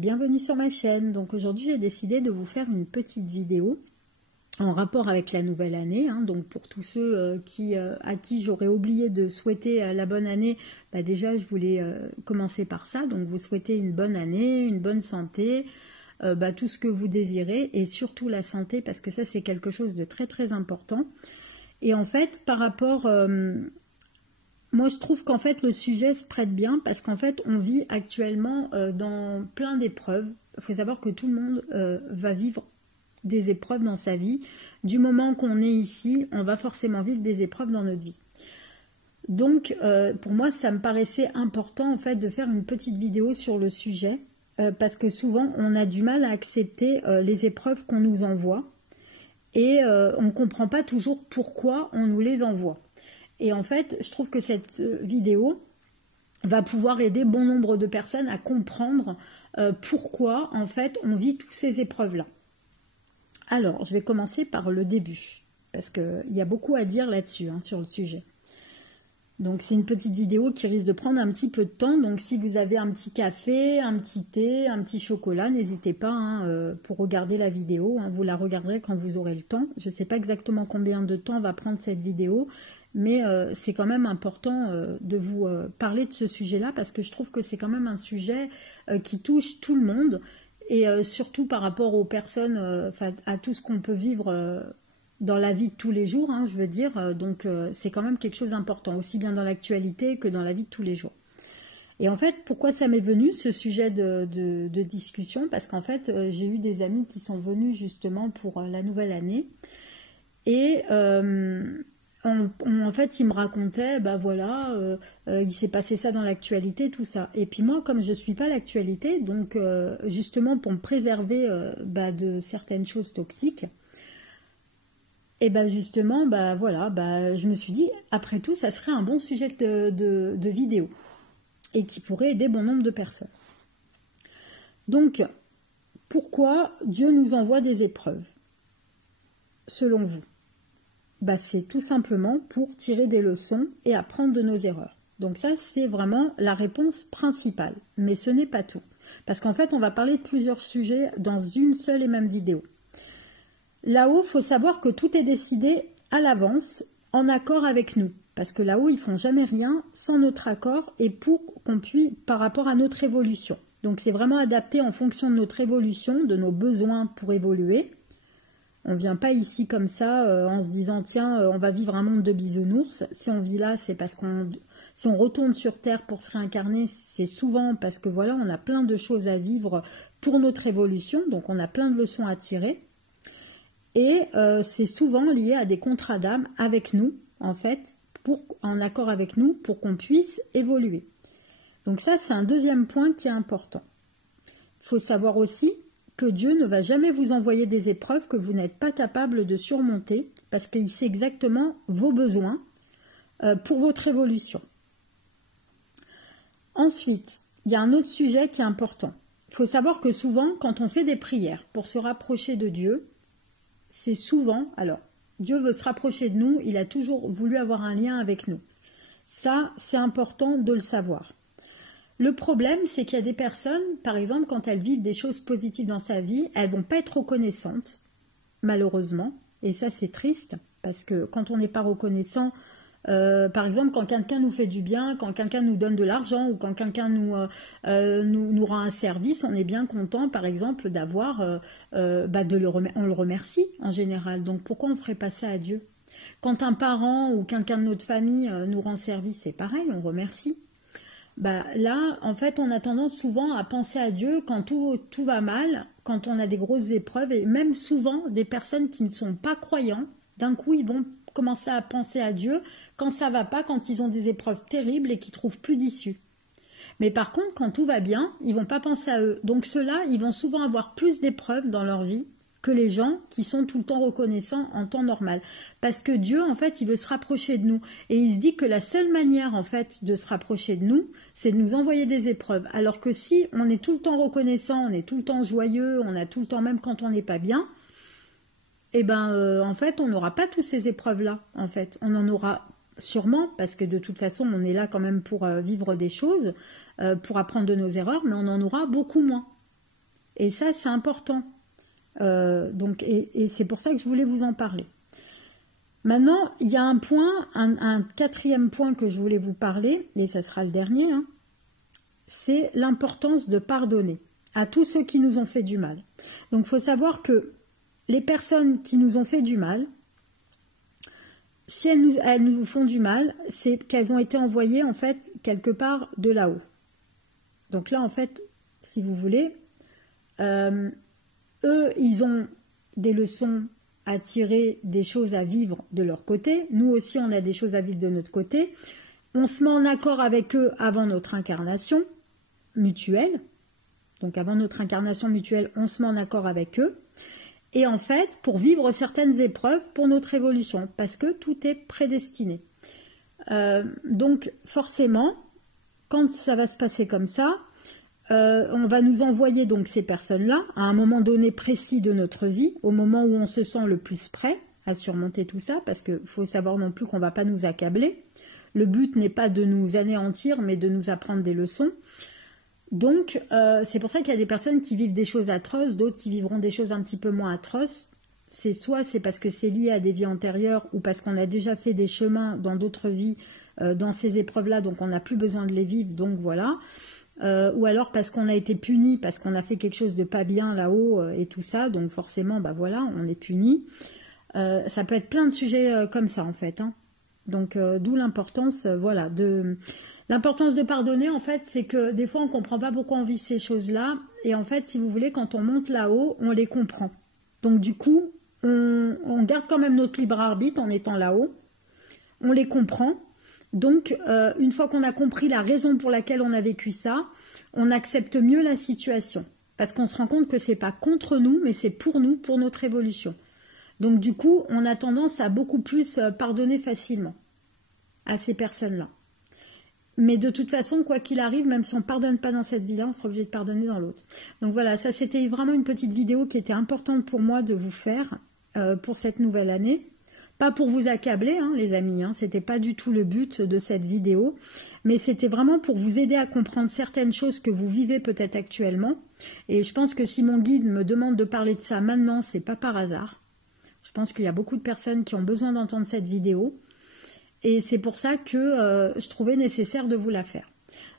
bienvenue sur ma chaîne. Donc aujourd'hui j'ai décidé de vous faire une petite vidéo en rapport avec la nouvelle année. Donc pour tous ceux à qui j'aurais oublié de souhaiter la bonne année, déjà je voulais commencer par ça. Donc vous souhaitez une bonne année, une bonne santé, tout ce que vous désirez et surtout la santé parce que ça c'est quelque chose de très très important. Et en fait par rapport... moi, je trouve qu'en fait, le sujet se prête bien parce qu'en fait, on vit actuellement dans plein d'épreuves. Il faut savoir que tout le monde va vivre des épreuves dans sa vie. Du moment qu'on est ici, on va forcément vivre des épreuves dans notre vie. Donc, pour moi, ça me paraissait important en fait de faire une petite vidéo sur le sujet parce que souvent, on a du mal à accepter les épreuves qu'on nous envoie et on ne comprend pas toujours pourquoi on nous les envoie. Et en fait, je trouve que cette vidéo va pouvoir aider bon nombre de personnes à comprendre pourquoi, en fait, on vit toutes ces épreuves-là. Alors, je vais commencer par le début, parce qu'il y a beaucoup à dire là-dessus, sur le sujet. Donc, c'est une petite vidéo qui risque de prendre un petit peu de temps. Donc, si vous avez un petit café, un petit thé, un petit chocolat, n'hésitez pas pour regarder la vidéo. Vous la regarderez quand vous aurez le temps. Je ne sais pas exactement combien de temps va prendre cette vidéo. Mais c'est quand même important de vous parler de ce sujet-là parce que je trouve que c'est quand même un sujet qui touche tout le monde et surtout par rapport aux personnes, à tout ce qu'on peut vivre dans la vie de tous les jours, je veux dire. Donc c'est quand même quelque chose d'important, aussi bien dans l'actualité que dans la vie de tous les jours. Et en fait, pourquoi ça m'est venu ce sujet de discussion? Parce qu'en fait, j'ai eu des amis qui sont venus justement pour la nouvelle année et... en fait, il me racontait, il s'est passé ça dans l'actualité, tout ça. Et puis moi, comme je ne suis pas l'actualité, donc justement pour me préserver de certaines choses toxiques, et justement, je me suis dit, après tout, ça serait un bon sujet de vidéo et qui pourrait aider bon nombre de personnes. Donc, pourquoi Dieu nous envoie des épreuves, selon vous? C'est tout simplement pour tirer des leçons et apprendre de nos erreurs. Donc ça, c'est vraiment la réponse principale. Mais ce n'est pas tout. Parce qu'en fait, on va parler de plusieurs sujets dans une seule et même vidéo. Là-haut, il faut savoir que tout est décidé à l'avance, en accord avec nous. Parce que là-haut, ils ne font jamais rien sans notre accord et pour qu'on puisse, par rapport à notre évolution. Donc c'est vraiment adapté en fonction de notre évolution, de nos besoins pour évoluer. On ne vient pas ici comme ça en se disant tiens on va vivre un monde de bisounours. Si on vit là c'est parce si on retourne sur Terre pour se réincarner c'est souvent parce que voilà on a plein de choses à vivre pour notre évolution. Donc on a plein de leçons à tirer. Et c'est souvent lié à des contrats d'âme avec nous en fait en accord avec nous pour qu'on puisse évoluer. Donc ça c'est un deuxième point qui est important. Il faut savoir aussi que Dieu ne va jamais vous envoyer des épreuves que vous n'êtes pas capable de surmonter parce qu'il sait exactement vos besoins pour votre évolution. Ensuite, il y a un autre sujet qui est important. Il faut savoir que souvent, quand on fait des prières pour se rapprocher de Dieu, c'est souvent... Alors, Dieu veut se rapprocher de nous, il a toujours voulu avoir un lien avec nous. Ça, c'est important de le savoir. Le problème, c'est qu'il y a des personnes, par exemple, quand elles vivent des choses positives dans sa vie, elles ne vont pas être reconnaissantes, malheureusement. Et ça, c'est triste, parce que quand on n'est pas reconnaissant, par exemple, quand quelqu'un nous fait du bien, quand quelqu'un nous donne de l'argent, ou quand quelqu'un nous rend un service, on est bien content, par exemple, d'avoir, on le remercie, en général. Donc, pourquoi on ne ferait pas ça à Dieu? Quand un parent ou quelqu'un de notre famille nous rend service, c'est pareil, on remercie. Là, en fait, on a tendance souvent à penser à Dieu quand tout va mal, quand on a des grosses épreuves, et même souvent, des personnes qui ne sont pas croyants, d'un coup, ils vont commencer à penser à Dieu quand ça va pas, quand ils ont des épreuves terribles et qu'ils trouvent plus d'issue. Mais par contre, quand tout va bien, ils vont pas penser à eux. Donc ceux-là, ils vont souvent avoir plus d'épreuves dans leur vie que les gens qui sont tout le temps reconnaissants en temps normal. Parce que Dieu, en fait, il veut se rapprocher de nous. Et il se dit que la seule manière, en fait, de se rapprocher de nous, c'est de nous envoyer des épreuves. Alors que si on est tout le temps reconnaissant, on est tout le temps joyeux, on a tout le temps, même quand on n'est pas bien, en fait, on n'aura pas toutes ces épreuves-là, en fait. On en aura sûrement, parce que de toute façon, on est là quand même pour vivre des choses, pour apprendre de nos erreurs, mais on en aura beaucoup moins. Et ça, c'est important. Et c'est pour ça que je voulais vous en parler. Maintenant, il y a un point, un quatrième point que je voulais vous parler, et ça sera le dernier, hein, c'est l'importance de pardonner à tous ceux qui nous ont fait du mal. Donc, il faut savoir que les personnes qui nous ont fait du mal, si elles nous font du mal, c'est qu'elles ont été envoyées, en fait, quelque part de là-haut. Donc là, en fait, si vous voulez, eux, ils ont des leçons à tirer, des choses à vivre de leur côté. Nous aussi, on a des choses à vivre de notre côté. On se met en accord avec eux avant notre incarnation mutuelle. Donc avant notre incarnation mutuelle, on se met en accord avec eux. Et en fait, pour vivre certaines épreuves pour notre évolution, parce que tout est prédestiné. Donc forcément, quand ça va se passer comme ça, on va nous envoyer donc ces personnes-là à un moment donné précis de notre vie, au moment où on se sent le plus prêt à surmonter tout ça, parce qu'il faut savoir non plus qu'on ne va pas nous accabler. Le but n'est pas de nous anéantir, mais de nous apprendre des leçons. Donc, c'est pour ça qu'il y a des personnes qui vivent des choses atroces, d'autres qui vivront des choses un petit peu moins atroces. Soit c'est parce que c'est lié à des vies antérieures, ou parce qu'on a déjà fait des chemins dans d'autres vies, dans ces épreuves-là, donc on n'a plus besoin de les vivre, donc voilà. Ou alors parce qu'on a été puni, parce qu'on a fait quelque chose de pas bien là-haut et tout ça, donc forcément, bah voilà, on est puni. Ça peut être plein de sujets comme ça, en fait. Hein. Donc, d'où l'importance, voilà, l'importance de pardonner, en fait, c'est que des fois, on ne comprend pas pourquoi on vit ces choses-là, et en fait, si vous voulez, quand on monte là-haut, on les comprend. Donc, du coup, on garde quand même notre libre arbitre en étant là-haut, on les comprend. Donc, une fois qu'on a compris la raison pour laquelle on a vécu ça, on accepte mieux la situation. Parce qu'on se rend compte que c'est pas contre nous, mais c'est pour nous, pour notre évolution. Donc, du coup, on a tendance à beaucoup plus pardonner facilement à ces personnes-là. Mais de toute façon, quoi qu'il arrive, même si on ne pardonne pas dans cette vie-là, on sera obligé de pardonner dans l'autre. Donc voilà, ça c'était vraiment une petite vidéo qui était importante pour moi de vous faire pour cette nouvelle année. Pas pour vous accabler, hein, les amis, hein, c'était pas du tout le but de cette vidéo, mais c'était vraiment pour vous aider à comprendre certaines choses que vous vivez peut-être actuellement. Et je pense que si mon guide me demande de parler de ça maintenant, c'est pas par hasard. Je pense qu'il y a beaucoup de personnes qui ont besoin d'entendre cette vidéo. Et c'est pour ça que je trouvais nécessaire de vous la faire.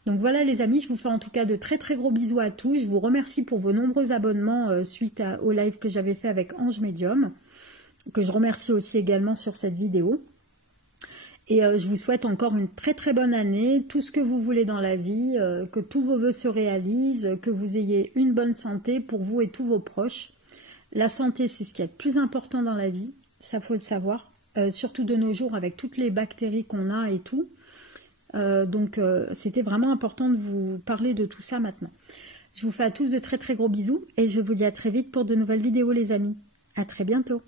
Donc voilà les amis, je vous fais en tout cas de très très gros bisous à tous. Je vous remercie pour vos nombreux abonnements suite au live que j'avais fait avec Ange Médium, que je remercie aussi également sur cette vidéo. Et je vous souhaite encore une très très bonne année, tout ce que vous voulez dans la vie, que tous vos vœux se réalisent, que vous ayez une bonne santé pour vous et tous vos proches. La santé, c'est ce qui est le plus important dans la vie, ça faut le savoir, surtout de nos jours avec toutes les bactéries qu'on a et tout. Donc c'était vraiment important de vous parler de tout ça maintenant. Je vous fais à tous de très très gros bisous et je vous dis à très vite pour de nouvelles vidéos les amis. À très bientôt.